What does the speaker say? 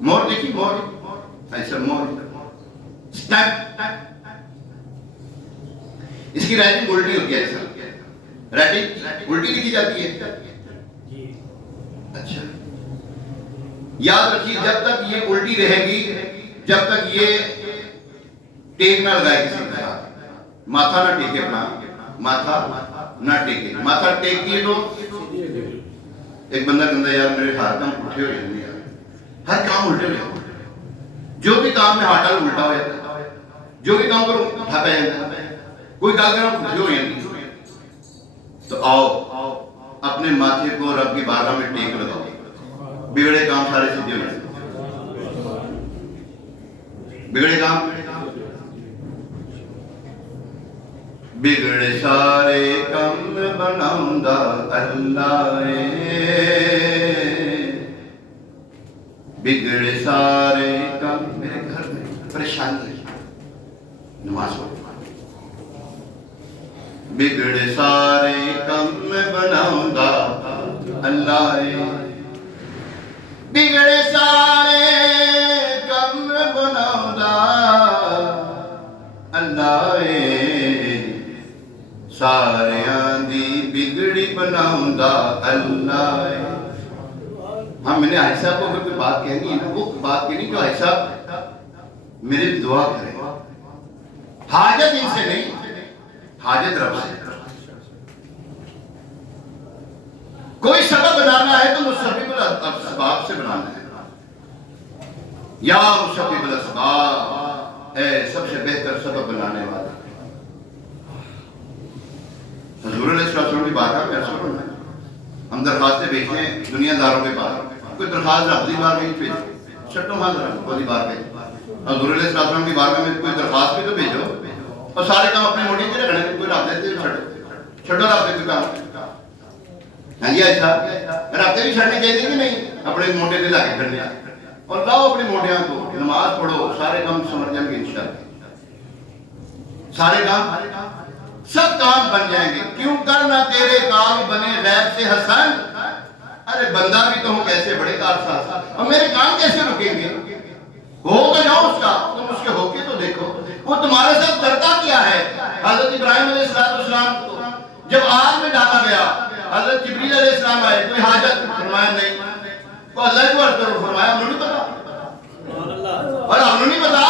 مور دیکھی، مور ایسا مور اسٹیمپ، اس کی رائٹنگ الٹی ہوتی ہے، ایسا رائٹنگ الٹی لکھی جاتی ہے. اچھا یاد رکھیے جب تک یہ الٹی رہے گی، جب تک یہ ٹیک نہ لگائے کسی کے ساتھ، ماتھا نہ ٹیکے، اپنا ماتھا نہ ٹیکے. ماتھا ٹیک دیے تو ایک بندہ کہتا ہے یار میرے ہر کام اٹھے ہوئے ہیں، ہر کام الٹے ہوئے ہیں، جو بھی کام میں ہاتھ ڈال الٹا ہو جاتا ہے، جو بھی کام کرو ہاتھ آ جاتا ہے، کوئی کام کرو اٹھے ہوئے ہیں. تو آؤ اپنے ماتھے کو رب کی بارگاہ میں ٹیک لگاؤ، بگڑے کام سارے سیدھے ہو جائیں. بگڑے کام، بگڑے سارے کم بناؤندا اللہ بگڑے سارے کم. میرے گھر میں پریشانی نماز پڑھو. بگڑے سارے کم بناؤندا اللہ، بگڑے سارے کم بناؤندا اللہ، ساریاں دی بگڑی بناؤندا اللہ. ہاں میں نے حاجی صاحب کو اگر کوئی بات کہنی ہے نا، وہ بات کہنی کہ حاجی صاحب میرے لیے دعا کریں. حاجت ان سے نہیں، حاجت رب سے. کوئی سبب بنانا ہے تو مسبب الاسباب سے بنانا ہے. یا مسبب الاسباب، اے سب سے بہتر سبب بنانے والا. حضور علیہ السلام کی بارگاہ میں عرض کروں، ہم درخواستیں بھیجتے ہیں دنیا داروں کے پاس. کوئی درخواست رب دی بارگاہ میں بھیجو، چھٹو ہاں رب دی بارگاہ میں. حضور علیہ السلام کی بارگاہ میں کوئی درخواست بھی تو بھیجو، اور سارے کام اپنے موٹی پہ رکھنے، کوئی رب دیتے چھٹو رب دے کوئی کام. ہاں جی ایسا رابطے بھی چھڑنے چاہیے کہ نہیں، اپنے موٹے سے لا کے کرنے، اور لاؤ اپنے موٹیاں کو نماز پڑھو، سارے کام سمجھ جائیں گے انشاءاللہ. سارے کام، سب کام بن جائیں گے. کیوں کرنا تیرے کام بنے غیب سے حسن، ارے بندہ بھی تو ہوں کیسے بڑے کارساز، اور میرے کام کیسے رکیں گے؟ ہو تو جاؤ اس کا، تم اس کے ہو کے تو دیکھو وہ تمہارے ساتھ کرتا کیا ہے. حضرت ابراہیم علیہ السلام کو جب آگ میں ڈالا گیا، حضرت جبریل علیہ السلام آئے، کوئی حاجت؟ فرمایا نہیں. تو اللہ کو عرض کرو، فرمایا ہم نے نہیں پتا، اور ہم نے نہیں پتا